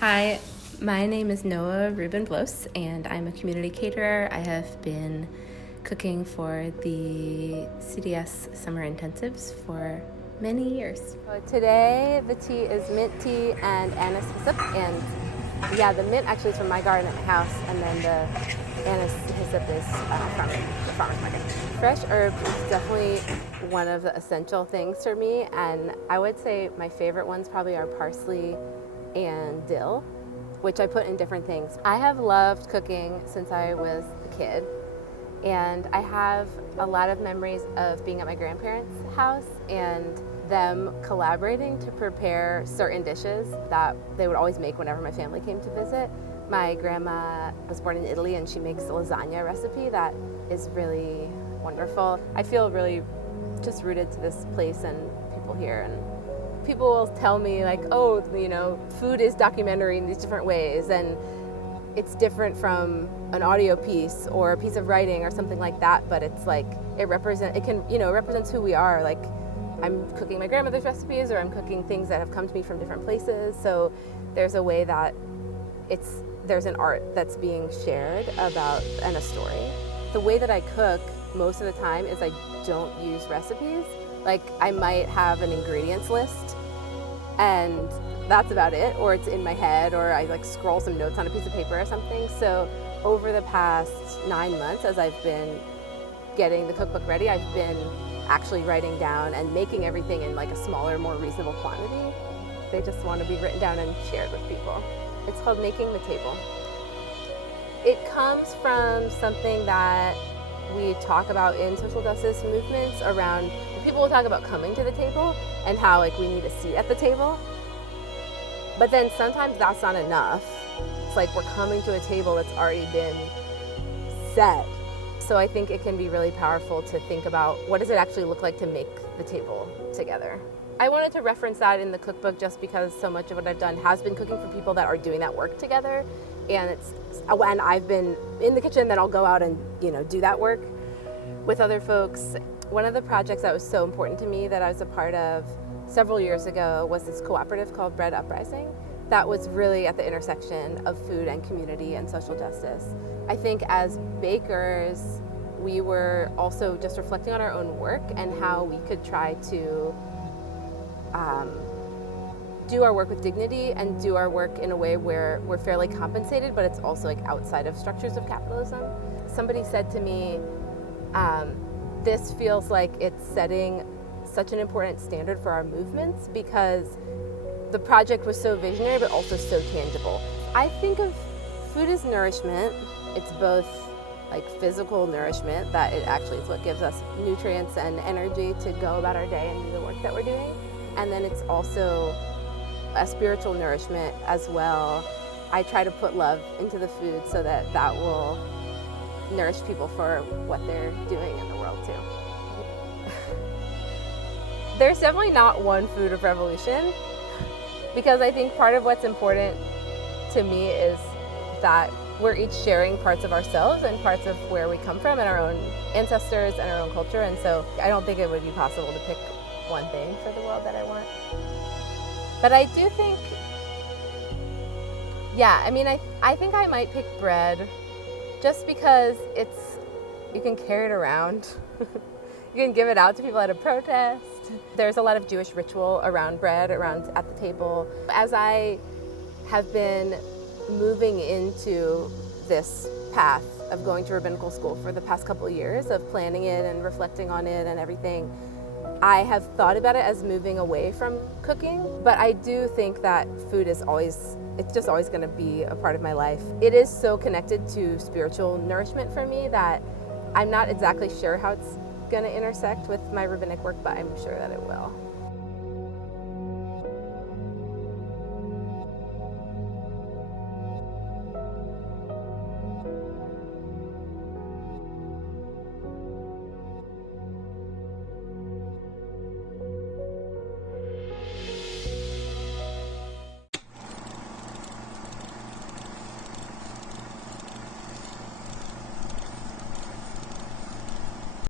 Hi, my name is Noah Rubin-Blos, and I'm a community caterer. I have been cooking for the CDS summer intensives for many years. Today the tea is mint tea and anise hyssop, and yeah, the mint actually is from my garden at my house, and then the anise hyssop is from the farmer's market. Fresh herbs is definitely one of the essential things for me, and I would say my favorite ones probably are parsley and dill, which I put in different things. I have loved cooking since I was a kid, and I have a lot of memories of being at my grandparents' house and them collaborating to prepare certain dishes that they would always make whenever my family came to visit. My grandma was born in Italy, and she makes a lasagna recipe that is really wonderful. I feel really just rooted to this place and people here, and people will tell me like, oh, food is documentary in these different ways, and it's different from an audio piece or a piece of writing or something like that, but it's like it represents who we are. Like, I'm cooking my grandmother's recipes, or I'm cooking things that have come to me from different places. So there's a way that there's an art that's being shared about, and a story. The way that I cook most of the time is I don't use recipes. Like, I might have an ingredients list, and that's about it, or it's in my head, or I like scroll some notes on a piece of paper or something. So over the past 9 months, as I've been getting the cookbook ready, I've been actually writing down and making everything in like a smaller, more reasonable quantity. They just want to be written down and shared with people. It's called Making the Table. It comes from something that we talk about in social justice movements around, people will talk about coming to the table and how like we need a seat at the table. But then sometimes that's not enough. It's like we're coming to a table that's already been set. So I think it can be really powerful to think about, what does it actually look like to make the table together? I wanted to reference that in the cookbook just because so much of what I've done has been cooking for people that are doing that work together. And it's when I've been in the kitchen, then I'll go out and do that work with other folks. One of the projects that was so important to me that I was a part of several years ago was this cooperative called Bread Uprising that was really at the intersection of food and community and social justice. I think as bakers, we were also just reflecting on our own work and how we could try to do our work with dignity and do our work in a way where we're fairly compensated, but it's also like outside of structures of capitalism. Somebody said to me, this feels like it's setting such an important standard for our movements because the project was so visionary but also so tangible. I think of food as nourishment. It's both like physical nourishment, that it actually is what gives us nutrients and energy to go about our day and do the work that we're doing. And then it's also a spiritual nourishment as well. I try to put love into the food so that will nourish people for what they're doing in the world too. There's definitely not one food of revolution, because I think part of what's important to me is that we're each sharing parts of ourselves and parts of where we come from and our own ancestors and our own culture. And so I don't think it would be possible to pick one thing for the world that I want. But I do think, I think I might pick bread just because you can carry it around. You can give it out to people at a protest. There's a lot of Jewish ritual around bread, around at the table. As I have been moving into this path of going to rabbinical school for the past couple of years, of planning it and reflecting on it and everything, I have thought about it as moving away from cooking, but I do think that food is it's just always going to be a part of my life. It is so connected to spiritual nourishment for me that I'm not exactly sure how it's going to intersect with my rabbinic work, but I'm sure that it will.